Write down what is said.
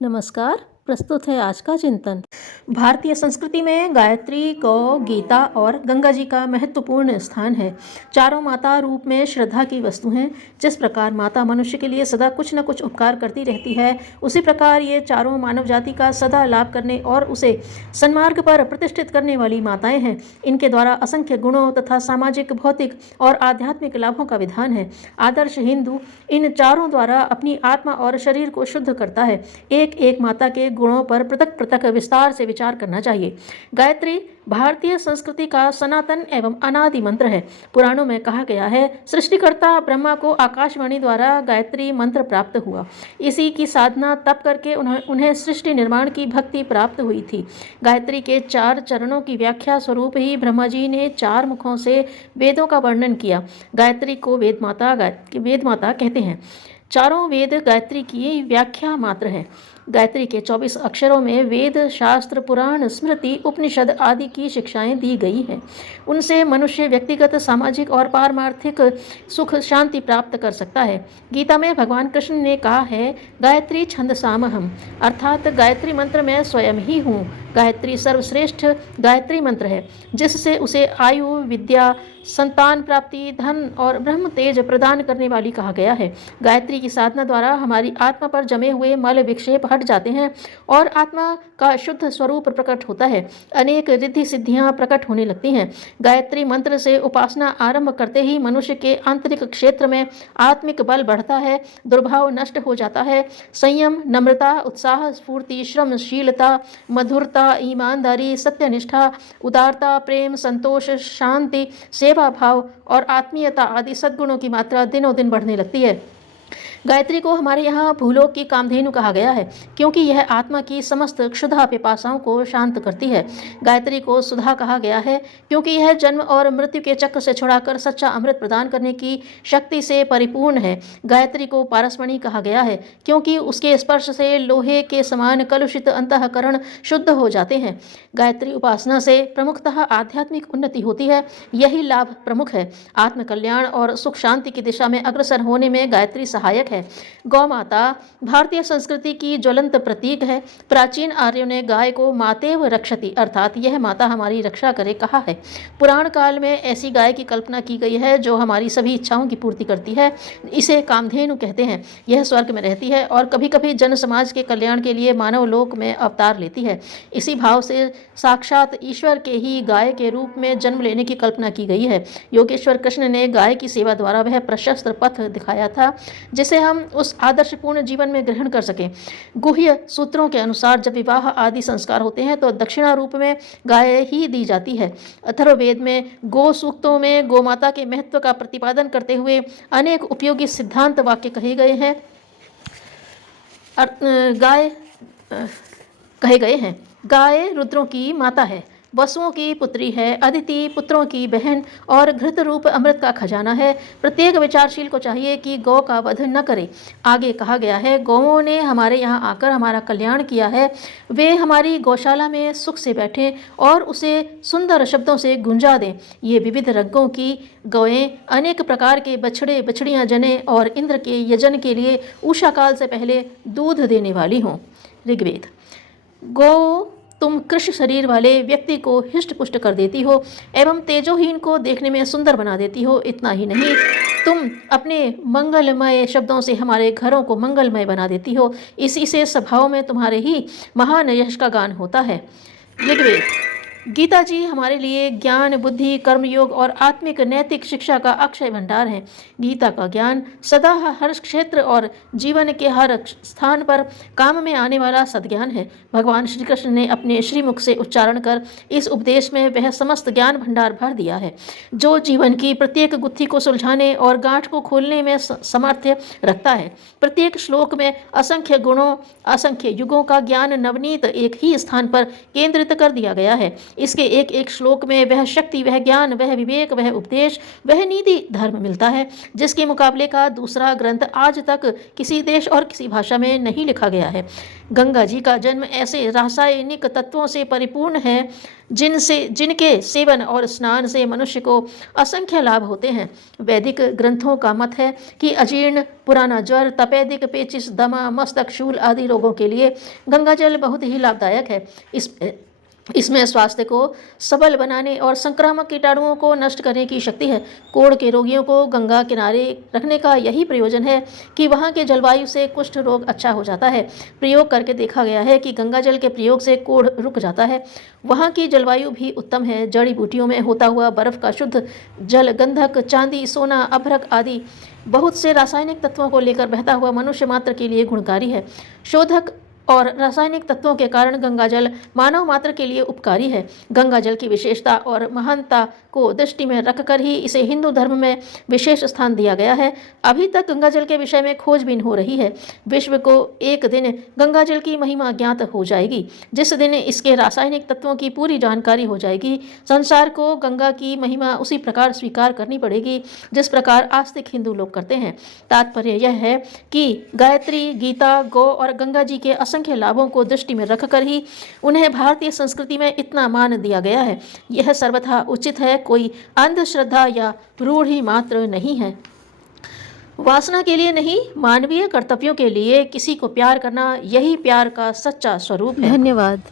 नमस्कार। प्रस्तुत है आज का चिंतन। भारतीय संस्कृति में गायत्री, गौ, गीता और गंगा जी का महत्वपूर्ण स्थान है। चारों माता रूप में श्रद्धा की वस्तु हैं। जिस प्रकार माता मनुष्य के लिए सदा कुछ न कुछ उपकार करती रहती है, उसी प्रकार ये चारों मानव जाति का सदा लाभ करने और उसे सन्मार्ग पर प्रतिष्ठित करने वाली माताएं हैं। इनके द्वारा असंख्य गुणों तथा सामाजिक, भौतिक और आध्यात्मिक लाभों का विधान है। आदर्श हिंदू इन चारों द्वारा अपनी आत्मा और शरीर को शुद्ध करता है। एक एक माता के गुणों पर पृथक पृथक विस्तार से विचार करना चाहिए। गायत्री भारतीय संस्कृति का सनातन एवं अनादि मंत्र है। पुराणों में कहा गया है, सृष्टिकर्ता ब्रह्मा को आकाशवाणी द्वारा गायत्री मंत्र प्राप्त हुआ। इसी की साधना तप करके उन्हें सृष्टि निर्माण की भक्ति प्राप्त हुई थी। गायत्री के 4 चरणों की व्याख्या स्वरूप ही ब्रह्मा जी ने 4 मुखों से वेदों का वर्णन किया। गायत्री को वेद माता कहते हैं। चारों वेद गायत्री की व्याख्या मात्र है। गायत्री के 24 अक्षरों में वेद, शास्त्र, पुराण, स्मृति, उपनिषद आदि की शिक्षाएं दी गई हैं। उनसे मनुष्य व्यक्तिगत, सामाजिक और पारमार्थिक सुख शांति प्राप्त कर सकता है। गीता में भगवान कृष्ण ने कहा है, गायत्री छंदसामहम, अर्थात गायत्री मंत्र में स्वयं ही हूँ। गायत्री सर्वश्रेष्ठ गायत्री मंत्र है, जिससे उसे आयु, विद्या, संतान प्राप्ति, धन और ब्रह्म तेज प्रदान करने वाली कहा गया है। गायत्री की साधना द्वारा हमारी आत्मा पर जमे हुए मल विक्षेप हट जाते हैं और आत्मा का शुद्ध स्वरूप प्रकट होता है। अनेक रिद्धि सिद्धियां प्रकट होने लगती हैं। गायत्री मंत्र से उपासना आरंभ करते ही मनुष्य के आंतरिक क्षेत्र में आत्मिक बल बढ़ता है, दुर्भाव नष्ट हो जाता है। संयम, नम्रता, उत्साह, स्फूर्ति, श्रमशीलता, मधुरता, ईमानदारी, सत्यनिष्ठा, उदारता, प्रेम, संतोष, शांति, सेवा भाव और आत्मीयता आदि सद्गुणों की मात्रा दिनों दिन बढ़ने लगती है। गायत्री को हमारे यहाँ भूलोक की कामधेनु कहा गया है, क्योंकि यह आत्मा की समस्त क्षुधा पिपासाओं को शांत करती है। गायत्री को सुधा कहा गया है, क्योंकि यह जन्म और मृत्यु के चक्र से छुड़ाकर सच्चा अमृत प्रदान करने की शक्ति से परिपूर्ण है। गायत्री को पारसमणि कहा गया है, क्योंकि उसके स्पर्श से लोहे के समान कलुषित अंतःकरण शुद्ध हो जाते हैं। गायत्री उपासना से प्रमुखतः आध्यात्मिक उन्नति होती है। यही लाभ प्रमुख है। आत्मकल्याण और सुख शांति की दिशा में अग्रसर होने में गायत्री सहायक है। गौ माता भारतीय संस्कृति की ज्वलंत प्रतीक है। प्राचीन आर्यों ने गाय को मातेव रक्षति, अर्थात यह माता हमारी रक्षा करे, कहा है। पुराण काल में ऐसी गाय की कल्पना की गई है जो हमारी सभी इच्छाओं की पूर्ति करती है। इसे कामधेनु कहते हैं। यह स्वर्ग में रहती है और कभी कभी जन समाज के कल्याण के लिए मानव लोक में अवतार लेती है। इसी भाव से साक्षात ईश्वर के ही गाय के रूप में जन्म लेने की कल्पना की गई है। योगेश्वर कृष्ण ने गाय की सेवा द्वारा वह प्रशस्त पथ दिखाया था जिसे हम उस आदर्शपूर्ण जीवन में ग्रहण कर सकें। गुह्य सूत्रों के अनुसार जब विवाह आदि संस्कार होते हैं तो दक्षिणा रूप में गाय ही दी जाती है। अथर्ववेद में गो सूक्तों में गोमाता के महत्व का प्रतिपादन करते हुए अनेक उपयोगी सिद्धांत वाक्य कहे गए हैं। गाय रुद्रों की माता है, वसुओं की पुत्री है, अदिति पुत्रों की बहन और घृत रूप अमृत का खजाना है। प्रत्येक विचारशील को चाहिए कि गौ का वध न करे। आगे कहा गया है, गौओं ने हमारे यहाँ आकर हमारा कल्याण किया है। वे हमारी गौशाला में सुख से बैठें और उसे सुंदर शब्दों से गुंजा दें। ये विविध रंगों की गौएं अनेक प्रकार के बछड़े बछड़ियाँ जने और इंद्र के यजन के लिए उषा काल से पहले दूध देने वाली हों। ऋग्वेद। गौ तुम कृष शरीर वाले व्यक्ति को हिष्ट पुष्ट कर देती हो एवं तेजोहीन को देखने में सुंदर बना देती हो। इतना ही नहीं, तुम अपने मंगलमय शब्दों से हमारे घरों को मंगलमय बना देती हो। इसी से सभाओं में तुम्हारे ही महान यश का गान होता है। ऋग्वेद। गीता जी हमारे लिए ज्ञान, बुद्धि, कर्मयोग और आत्मिक नैतिक शिक्षा का अक्षय भंडार है। गीता का ज्ञान सदा हर क्षेत्र और जीवन के हर स्थान पर काम में आने वाला सद्ज्ञान है। भगवान श्री कृष्ण ने अपने श्रीमुख से उच्चारण कर इस उपदेश में वह समस्त ज्ञान भंडार भर दिया है जो जीवन की प्रत्येक गुत्थी को सुलझाने और गांठ को खोलने में सामर्थ्य रखता है। प्रत्येक श्लोक में असंख्य गुणों, असंख्य युगों का ज्ञान नवनीत एक ही स्थान पर केंद्रित कर दिया गया है। इसके एक एक श्लोक में वह शक्ति, वह ज्ञान, वह विवेक, वह उपदेश, वह नीति धर्म मिलता है जिसके मुकाबले का दूसरा ग्रंथ आज तक किसी देश और किसी भाषा में नहीं लिखा गया है। गंगा जी का जन्म ऐसे रासायनिक तत्वों से परिपूर्ण है जिनके सेवन और स्नान से मनुष्य को असंख्य लाभ होते हैं। वैदिक ग्रंथों का मत है कि अजीर्ण, पुराना ज्वर, तपेदिक, पेचिश, दमा, मस्तक शूल आदि रोगों के लिए गंगा जल बहुत ही लाभदायक है। इसमें स्वास्थ्य को सबल बनाने और संक्रामक कीटाणुओं को नष्ट करने की शक्ति है। कोढ़ के रोगियों को गंगा किनारे रखने का यही प्रयोजन है कि वहाँ के जलवायु से कुष्ठ रोग अच्छा हो जाता है। प्रयोग करके देखा गया है कि गंगा जल के प्रयोग से कोढ़ रुक जाता है। वहाँ की जलवायु भी उत्तम है। जड़ी बूटियों में होता हुआ बर्फ का शुद्ध जल गंधक, चांदी, सोना, अभ्रक आदि बहुत से रासायनिक तत्वों को लेकर बहता हुआ मनुष्य मात्र के लिए गुणकारी है। शोधक और रासायनिक तत्वों के कारण गंगा जल मानव मात्र के लिए उपकारी है। गंगा जल की विशेषता और महानता को दृष्टि में रखकर ही इसे हिंदू धर्म में विशेष स्थान दिया गया है। अभी तक गंगा जल के विषय में खोजबीन हो रही है। विश्व को एक दिन गंगा जल की महिमा ज्ञात हो जाएगी। जिस दिन इसके रासायनिक तत्वों की पूरी जानकारी हो जाएगी, संसार को गंगा की महिमा उसी प्रकार स्वीकार करनी पड़ेगी जिस प्रकार आस्तिक हिंदू लोग करते हैं। तात्पर्य यह है कि गायत्री, गीता, गौ और गंगा जी के असंख्य लाभों को दृष्टि में रखकर ही उन्हें भारतीय संस्कृति में इतना मान दिया गया है। यह सर्वथा उचित है, कोई अंधश्रद्धा या रूढ़ि मात्र नहीं है। वासना के लिए नहीं, मानवीय कर्तव्यों के लिए किसी को प्यार करना, यही प्यार का सच्चा स्वरूप है। धन्यवाद।